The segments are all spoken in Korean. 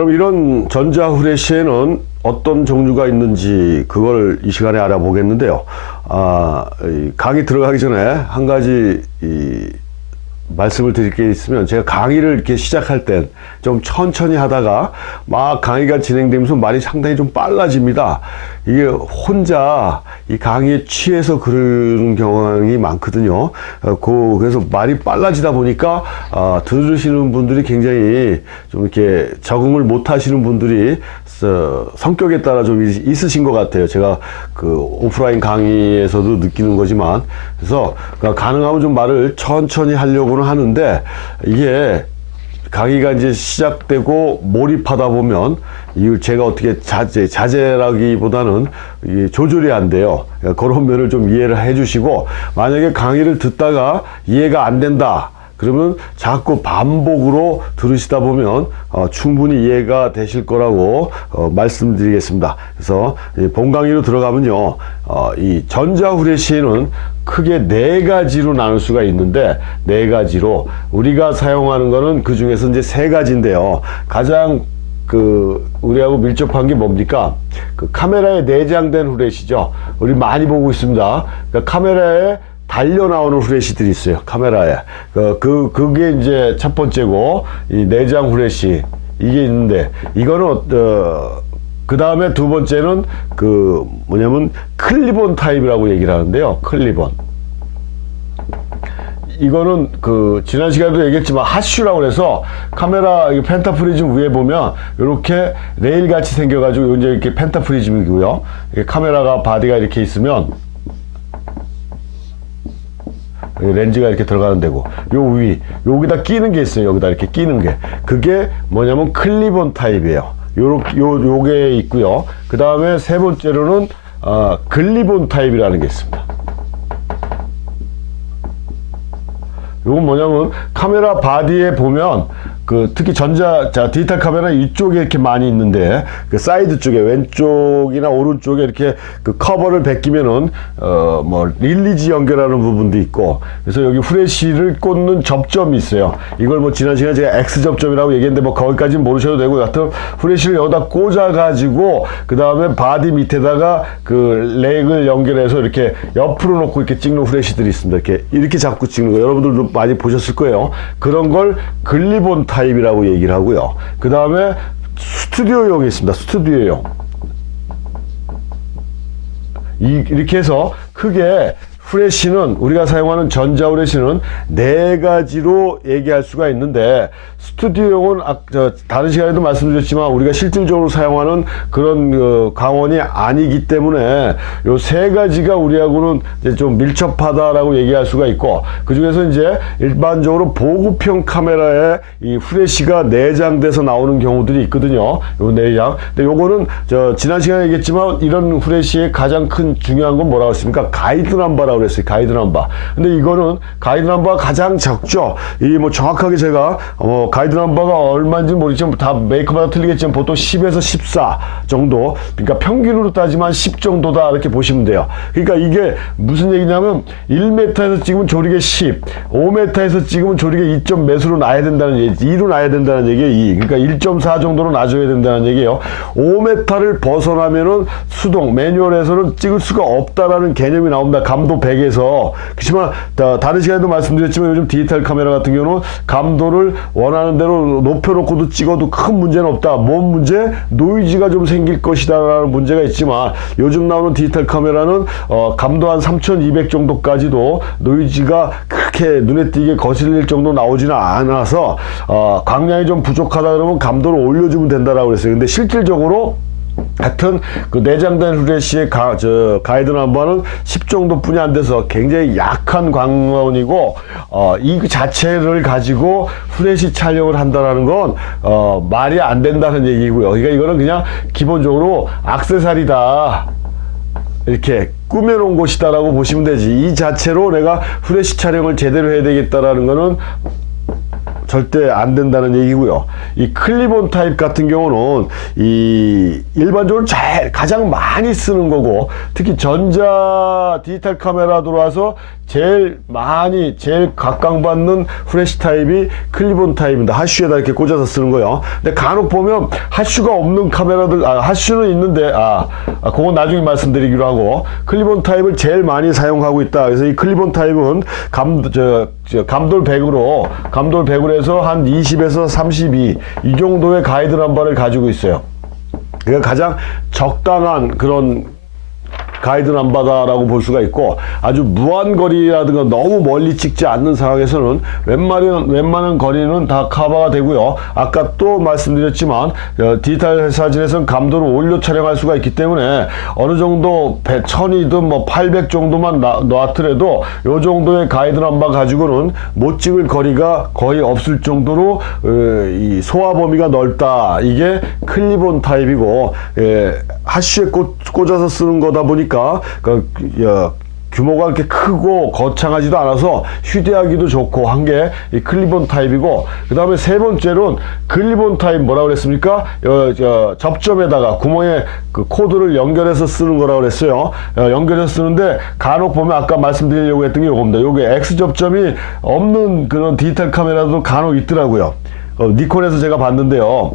그럼 이런 전자 후레쉬에는 어떤 종류가 있는지 그걸 이 시간에 알아보겠는데요. 아, 이 강의 들어가기 전에 한 가지 이 말씀을 드릴 게 있으면 제가 강의를 이렇게 시작할 땐 좀 천천히 하다가 막 강의가 진행되면서 말이 상당히 좀 빨라집니다. 이게 혼자 이 강의에 취해서 그러는 경향이 많거든요. 어, 그, 그래서 말이 빨라지다 보니까 아, 들으시는 분들이 굉장히 좀 이렇게 적응을 못 하시는 분들이 어, 성격에 따라 좀 있- 있으신 것 같아요. 제가 그 오프라인 강의에서도 느끼는 거지만 그래서 그러니까 가능하면 좀 말을 천천히 하려고 는 하는데 이게 강의가 이제 시작되고 몰입하다 보면 이걸 제가 어떻게 자제 자제라기보다는 조절이 안 돼요. 그러니까 그런 면을 좀 이해를 해주시고 만약에 강의를 듣다가 이해가 안 된다. 그러면 자꾸 반복으로 들으시다 보면 어, 충분히 이해가 되실 거라고 어, 말씀드리겠습니다. 그래서 이본 강의로 들어가면요, 어, 이 전자후레쉬는 크게 네 가지로 나눌 수가 있는데 네 가지로 우리가 사용하는 거는 그 중에서 이제 세 가지인데요. 가장 그 우리하고 밀접한 게 뭡니까? 그 카메라에 내장된 후레쉬죠. 우리 많이 보고 있습니다. 그러니까 카메라에 달려 나오는 후레쉬들이 있어요. 카메라에. 그, 그 그게 이제 첫 번째고 이 내장 후레쉬 이게 있는데 이거는 어, 그 다음에 두 번째는 그 뭐냐면 클리본 타입이라고 얘기를 하는데요. 클리본. 이거는 그 지난 시간에도 얘기했지만 핫슈라고 해서 카메라 이 펜타프리즘 위에 보면 이렇게 레일 같이 생겨가지고 이제 이렇게 펜타프리즘이고요. 카메라가 바디가 이렇게 있으면 렌즈가 이렇게 들어가는 데고 요 위 여기다 끼는 게 있어요 여기다 이렇게 끼는 게 그게 뭐냐면 클리본 타입이에요 요렇게 요 요게 있고요. 그 다음에 세 번째로는 아 글리본 타입이라는 게 있습니다. 요건 뭐냐면 카메라 바디에 보면 그 특히 전자 자 디지털 카메라 이쪽에 이렇게 많이 있는데 그 사이드 쪽에 왼쪽이나 오른쪽에 이렇게 그 커버를 벗기면은 어 뭐 릴리지 연결하는 부분도 있고 그래서 여기 후레쉬를 꽂는 접점이 있어요. 이걸 뭐 지난 시간에 제가 X 접점이라고 얘기했는데 뭐 거기까지는 모르셔도 되고 여하튼 후레쉬를 여기다 꽂아 가지고 그 다음에 바디 밑에다가 그 렉을 연결해서 이렇게 옆으로 놓고 이렇게 찍는 후레쉬들이 있습니다. 이렇게 이렇게 잡고 찍는 거 여러분들도 많이 보셨을 거예요. 그런 걸 글리본 타 입이라고 얘기를 하고요. 그 다음에 스튜디오용이 있습니다. 스튜디오용. 이, 이렇게 해서 크게 후레쉬는 우리가 사용하는 전자 후레쉬는 네 가지로 얘기할 수가 있는데 스튜디오용은 아, 저, 다른 시간에도 말씀드렸지만 우리가 실질적으로 사용하는 그런 그 광원이 아니기 때문에 요 세 가지가 우리하고는 이제 좀 밀접하다라고 얘기할 수가 있고 그 중에서 이제 일반적으로 보급형 카메라에 이 후레쉬가 내장돼서 나오는 경우들이 있거든요. 요 내장. 근데 요거는 저 지난 시간에 얘기했지만 이런 후레쉬의 가장 큰 중요한 건 뭐라고 했습니까? 가이드 넘버라고 그랬어요. 가이드 넘버. 근데 이거는 가이드 넘버가 가장 적죠. 이 뭐 정확하게 제가 어 가이드 넘버가 얼마인지 모르겠지만 다 메이커마다 틀리겠지만 보통 10에서 14 정도. 그러니까 평균으로 따지면 10 정도다 이렇게 보시면 돼요. 그러니까 이게 무슨 얘기냐면 1m에서 찍으면 조리개 10, 5m에서 찍으면 조리개 2. 몇 몇으로 놔야 된다는 얘기, 2로 놔야 된다는 얘기예요. 2. 그러니까 1.4 정도로 놔줘야 된다는 얘기예요. 5m를 벗어나면은 수동 매뉴얼에서는 찍을 수가 없다라는 개념이 나옵니다. 감도 100에서 그렇지만 다- 다른 시간에도 말씀드렸지만 요즘 디지털 카메라 같은 경우는 감도를 원하는 대로 높여놓고도 찍어도 큰 문제는 없다. 뭔 문제? 노이즈가 좀 생길 것이다 라는 문제가 있지만 요즘 나오는 디지털 카메라는 어, 감도 한 3200 정도까지도 노이즈가 그렇게 눈에 띄게 거슬릴 정도 나오지는 않아서 어, 광량이 좀 부족하다 그러면 감도를 올려주면 된다라고 그랬어요. 근데 실질적으로 하여튼 그 내장된 후레쉬의 가, 저 가이드 넘버는 10 정도뿐이 안 돼서 굉장히 약한 광원이고 어, 이 자체를 가지고 후레쉬 촬영을 한다라는 건 어, 말이 안 된다는 얘기고요. 그러니까 이거는 그냥 기본적으로 악세사리다. 이렇게 꾸며놓은 곳이다라고 보시면 되지. 이 자체로 내가 후레쉬 촬영을 제대로 해야 되겠다라는 거는 절대 안 된다는 얘기고요. 이 클리본 타입 같은 경우는 이 일반적으로 잘 가장 많이 쓰는 거고 특히 전자 디지털 카메라 들어와서 제일 많이 제일 각광받는 후레쉬 타입이 클리본 타입입니다. 하슈에다 이렇게 꽂아서 쓰는 거요. 근데 간혹 보면 하슈가 없는 카메라들 아 하슈는 있는데 아, 아 그건 나중에 말씀드리기로 하고 클리본 타입을 제일 많이 사용하고 있다. 그래서 이 클리본 타입은 감, 저, 저 감돌 100으로 감돌 100으로 해서 한 20에서 32 이 정도의 가이드 남바를 가지고 있어요. 그러니까 가장 적당한 그런 가이드 남바다라고 볼 수가 있고 아주 무한 거리라든가 너무 멀리 찍지 않는 상황에서는 웬만한 웬만한 거리는 다 커버가 되고요. 아까 또 말씀드렸지만 어, 디지털 사진에서는 감도를 올려 촬영할 수가 있기 때문에 어느 정도 1000이든 뭐 800 정도만 나- 놔더라도 요 정도의 가이드 남바 가지고는 못 찍을 거리가 거의 없을 정도로 어, 이 소화 범위가 넓다. 이게 클리본 타입이고 예, 하슈에 꽂, 꽂아서 쓰는 거다 보니까 그, 야, 규모가 그렇게 크고 거창하지도 않아서 휴대하기도 좋고 한 게 이 클리본 타입이고 그 다음에 세 번째로는 클리본 타입 뭐라 그랬습니까? 어, 저, 접점에다가 구멍에 그 코드를 연결해서 쓰는 거라 그랬어요. 어, 연결해서 쓰는데 간혹 보면 아까 말씀드리려고 했던 게 이겁니다. 요게 X 접점이 없는 그런 디지털 카메라도 간혹 있더라고요. 어, 니콘에서 제가 봤는데요.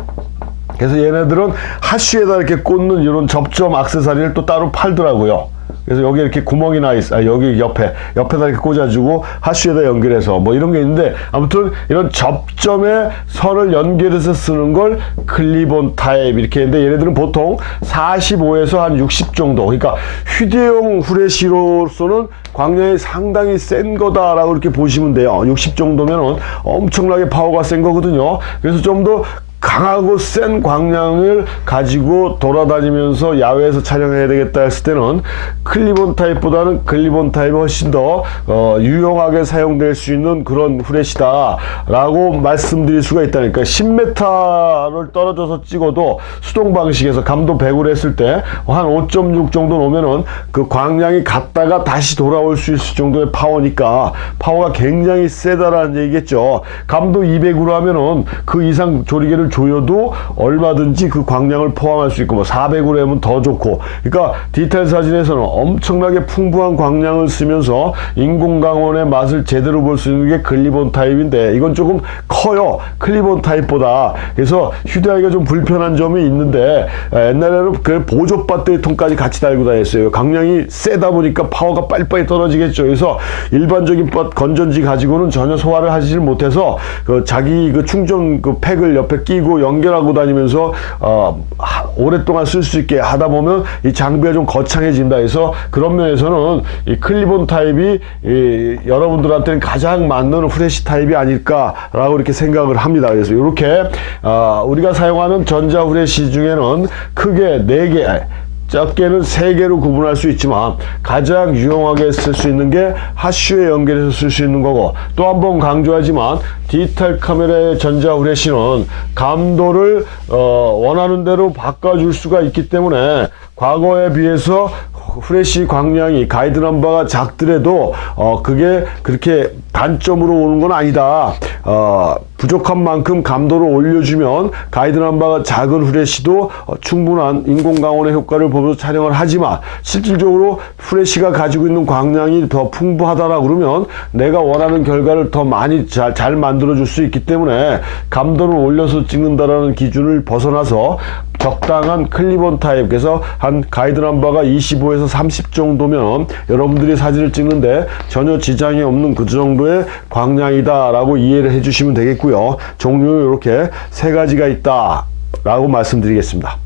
그래서 얘네들은 하슈에다 이렇게 꽂는 이런 접점 악세사리를 또 따로 팔더라고요. 그래서 여기 이렇게 구멍이 나 있어. 아, 여기 옆에, 옆에다 이렇게 꽂아주고 하슈에다 연결해서 뭐 이런 게 있는데 아무튼 이런 접점에 선을 연결해서 쓰는 걸 클리본 타입 이렇게 했는데 얘네들은 보통 45에서 한 60 정도. 그러니까 휴대용 후레쉬로서는 광량이 상당히 센 거다라고 이렇게 보시면 돼요. 60 정도면은 엄청나게 파워가 센 거거든요. 그래서 좀더 강하고 센 광량을 가지고 돌아다니면서 야외에서 촬영해야 되겠다 했을 때는 클리본 타입보다는 클리본 타입이 훨씬 더 어, 유용하게 사용될 수 있는 그런 후레쉬다라고 말씀드릴 수가 있다니까 10m를 떨어져서 찍어도 수동 방식에서 감도 100으로 했을 때 한 5.6 정도 놓으면은 그 광량이 갔다가 다시 돌아올 수 있을 정도의 파워니까 파워가 굉장히 세다라는 얘기겠죠. 감도 200으로 하면은 그 이상 조리개를 조여도 얼마든지 그 광량을 포함할 수 있고 뭐 400으로 하면 더 좋고. 그러니까 디테일 사진에서는 엄청나게 풍부한 광량을 쓰면서 인공강원의 맛을 제대로 볼 수 있는 게 클리본 타입인데 이건 조금 커요. 클리본 타입보다. 그래서 휴대하기가 좀 불편한 점이 있는데 에, 옛날에는 그 보조 배터리 통까지 같이 달고 다녔어요. 강량이 세다 보니까 파워가 빨리빨리 떨어지겠죠. 그래서 일반적인 버- 건전지 가지고는 전혀 소화를 하지 못해서 그 자기 그 충전 그 팩을 옆에 끼고 연결하고 다니면서 어, 하- 오랫동안 쓸 수 있게 하다 보면 이 장비가 좀 거창해진다 해서 그런 면에서는 이 클리본 타입이 이 여러분들한테는 가장 맞는 후레쉬 타입이 아닐까라고 이렇게 생각을 합니다. 그래서 이렇게 어, 우리가 사용하는 전자 후레쉬 중에는 크게 네 개. 적게는 세 개로 구분할 수 있지만 가장 유용하게 쓸 수 있는 게 하슈에 연결해서 쓸 수 있는 거고 또 한 번 강조하지만 디지털 카메라의 전자 후레쉬는 감도를 어, 원하는 대로 바꿔줄 수가 있기 때문에 과거에 비해서 후레쉬 광량이 가이드 넘버가 작더라도 어 그게 그렇게 단점으로 오는 건 아니다. 어 부족한 만큼 감도를 올려주면 가이드 넘버가 작은 후레쉬도 어, 충분한 인공 강원의 효과를 보면서 촬영을 하지만 실질적으로 후레쉬가 가지고 있는 광량이 더 풍부하다라 그러면 내가 원하는 결과를 더 많이 잘, 잘 만들어 줄 수 있기 때문에 감도를 올려서 찍는다라는 기준을 벗어나서 적당한 클리본 타입 그래서 한 가이드 넘버가 25에서 30 정도면 여러분들이 사진을 찍는데 전혀 지장이 없는 그 정도의 광량이다 라고 이해를 해주시면 되겠고요. 종류 이렇게 세 가지가 있다 라고 말씀드리겠습니다.